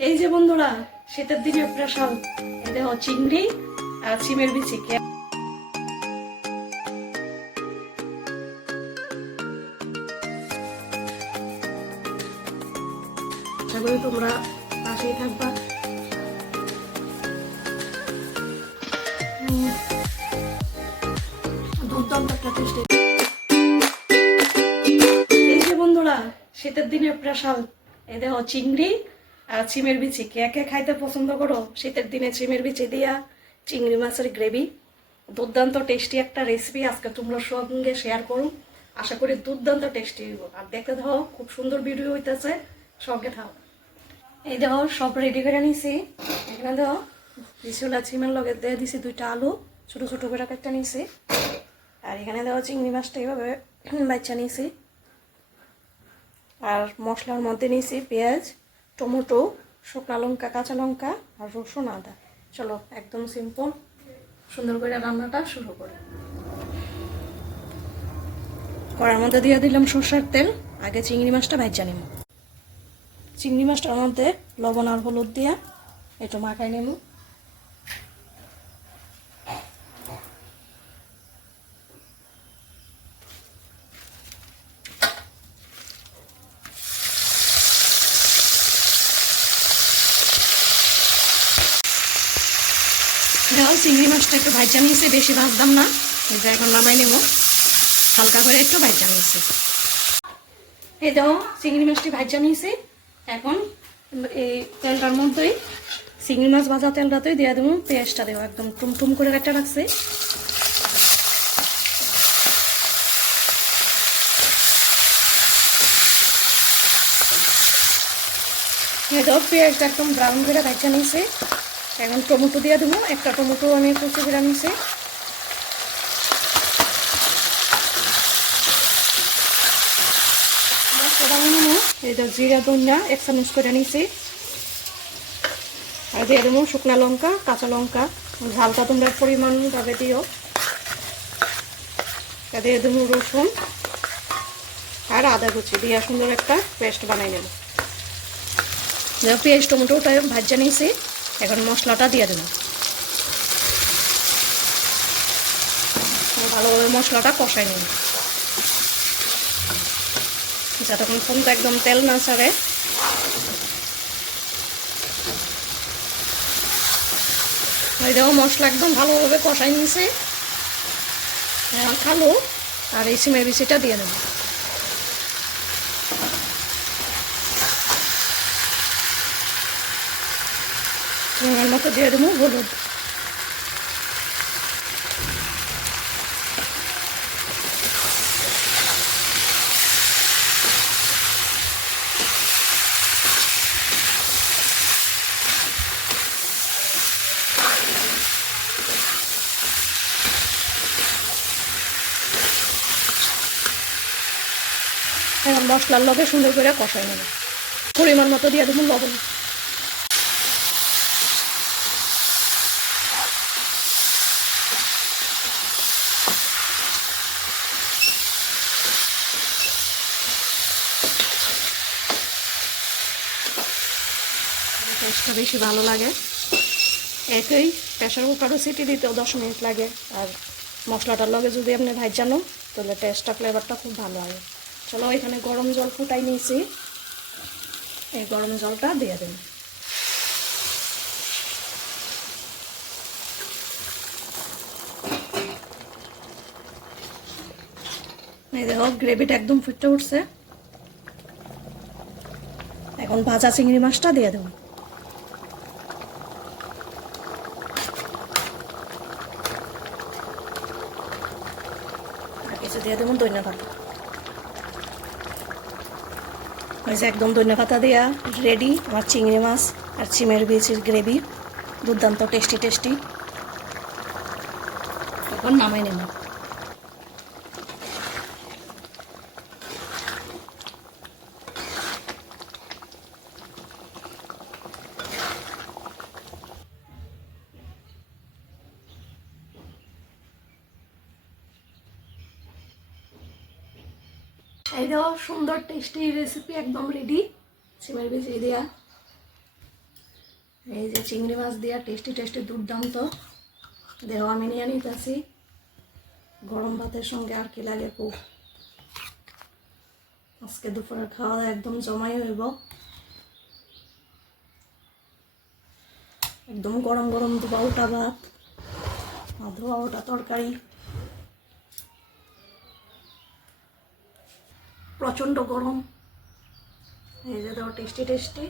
এই যে বন্ধুরা, শীতের দিনে স্পেশাল এই দেখো চিংড়ি আর সিমের বিচি আশা তোমরা পাশেই থাকবা। দুর্দান্ত এই যে বন্ধুরা, শীতের দিনে স্পেশাল এই দেখো চিংড়ি চিমের বিচি, কে কে খাইতে পছন্দ করো? শীতের দিনে চিমের বিচি দিয়া চিংড়ি মাছের গ্রেভি। দুর্দান্ত টেস্টি একটা রেসিপি আজকে তোমরা সঙ্গে শেয়ার করুন আশা করি দুর্দান্ত টেস্টি হইব। আর দেখতে দেখো খুব সুন্দর ভিডিও হইতেছে। সঙ্গে থাও। এই দেখো, সব রেডি করে নিছি। এখানে দেখো বিশুলা চিমের লগে দিয়ে দিছি দুইটা আলু। ছোট ছোট করে একটা নিছি। আর এখানে দেখো, চিংড়ি মাছটা এইভাবে বাচ্চা নিছি। আর মশলার মধ্যে নিয়েছি পেঁয়াজ। টমেটো, শুকনা লঙ্কা, কাঁচা লঙ্কা আর রসুন আদা। চলো, একদম সিম্পল সুন্দর করে রান্নাটা শুরু করি। কড়ার মধ্যে দিয়ে দিলাম সর্ষের তেল, আগে চিংড়ি মাছটা ভাজা নেব। চিংড়ি মাছটার মধ্যে লবণ আর হলুদ দিয়া একটু মাখাই নেব। দেখো চিংড়ি মাছটা একটু ভাজা নিয়েছি, বেশি ভাজতাম না। এটা এখন নামাই নেব। হালকা করে একটু ভাজা নিয়েছি। এই দেখো চিংড়ি মাছটি ভাজা নিয়েছি। এখন এই তেলটার মধ্যেই চিংড়ি মাছ ভাজা তেলটাতেই দিয়ে দেবো, পেঁয়াজটা দেবো একদম টুম টুম করে কাটা রাখছে এই দেখো পেঁয়াজটা একদম ব্রাউন করে ভাজা নিয়েছি। এখন টমেটো দিয়ে দেবো। একটা টমেটো আমি কুচি করে এই তো জিরা, ধনিয়া এক চামচ করে নিছি। আর দিয়ে দেবো শুকনা লঙ্কা, কাঁচা লঙ্কা। ঝালটা তোমরা পরিমাণ ভাবে দিও দিয়ে দেবো রসুন আর আদা কুচি। দিয়ে সুন্দর একটা পেস্ট বানাই নেব। পেঁয়াজ, টমেটোটা ভাজা নিয়েছি এখন মশলাটা দিয়ে দেবো। ভালোভাবে মশলাটা কষাই নেব। যতক্ষণ পর্যন্ত একদম তেল না ছাড়ে। ওই দেখো মশলা একদম ভালোভাবে কষাই নিয়েছে। এখন খালো আর এই সিমের বিচিটা দিয়ে দেবো। মতো দিয়ে দেবো, হলুদ। মশলার লগে সুন্দর করে কষাই নেবে। পরিমাণ মতো দিয়ে দেবো লবণ। টেস্টটা বেশি ভালো লাগে। একই প্রেশার কুকারও সিটি দিতেও দশ মিনিট লাগে। আর মশলাটার লগে যদি আপনি ভাই জানো, তাহলে টেস্টটা ফ্লেভারটা খুব ভালো হয়। চলো এখানে গরম জল ফুটাই নিয়েছি। এই গরম জলটা দিয়ে দেন। এই দেখো, গ্রেভিটা একদম ফুটে উঠছে। এখন ভাজা চিংড়ি মাছটা দিয়ে দেবো। দিয়ে দেবো দইনা পাতা একদম দইনা পাতা দেয়া রেডি আমার চিংড়ি মাছ আর চিমের বীজের গ্রেভি দুর্দান্ত টেস্টি টেস্টি এখন নামাই নেব। দেখো সুন্দর টেস্টি রেসিপি একদম রেডি সিমের বীজ দেওয়া এই যে চিংড়ি মাছ দিয়া টেস্টি টেস্টি দুর্দান্ত। দেহ আমি নিয়ে নিতেছি। গরম ভাতের সঙ্গে আর কি লাগে খুব আজকে দুপুরের খাওয়া দাওয়া একদম জমাই হইব। একদম গরম গরম ওটা ভাত। ধোয়া ওটা তরকারি। প্রচণ্ড গরম। এই যে দাও টেস্টি টেস্টি।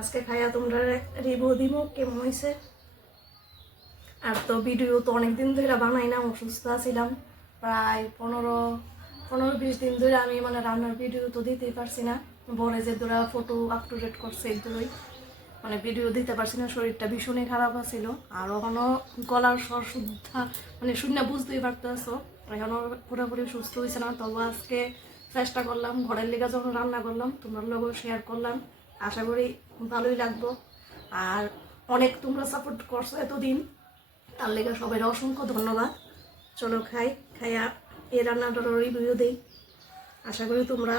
আজকে খাইয়া তোমরা রিভিউ দিব কেমন হয়েছে আর তো ভিডিও তো অনেক দিন ধরে বানাই না, অসুস্থ ছিলাম প্রায় পনেরো পনেরো, বিশ দিন ধরে আমি মানে রান্নার ভিডিও তো দিতেই পারছি না। বলে যে দুরা ফটো আপ টু ডেট করছে এগুলোই মানে ভিডিও দিতে পারছি না, শরীরটা ভীষণই খারাপ আছিল। আর ওখানেও গলার স্বর শুদ্ধা মানে শূন্য বুঝতেই পারতেছো। এখনও পুরোপুরি সুস্থ হয়েছে না। তবু আজকে চেষ্টা করলাম, ঘরের লেগে যখন রান্না করলাম তোমার লগেও শেয়ার করলাম। আশা করি ভালোই লাগবো। আর অনেক তোমরা সাপোর্ট করছ এতদিন, তার লেগে সবাই অসংখ্য ধন্যবাদ। চলো খাই খাইয়া এই রান্নাটার রিভিউ দিই। আশা করি তোমরা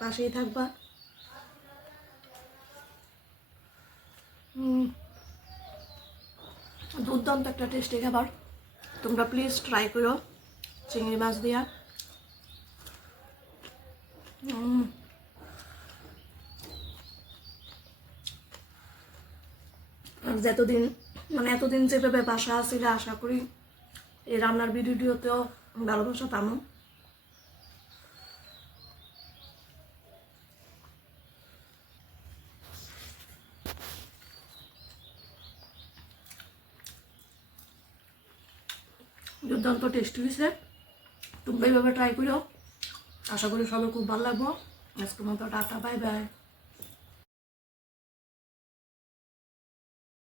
পাশেই থাকবা। দুর্দান্ত একটা টেস্টি খাবার। তোমরা প্লিজ ট্রাই করো, চিংড়ি মাছ দিয়া। যতদিন মানে এতদিন যেভাবে বাসা আছিল আশা করি এই রান্নার ভিডিওতেও ভালোবাসা পামো দুর্দান্ত টেস্টি হয়েছে তোমরা এইভাবে ট্রাই করো আশা করি সবাই খুব ভালো লাগবো। আজকের মতো টাটা বাই বাই।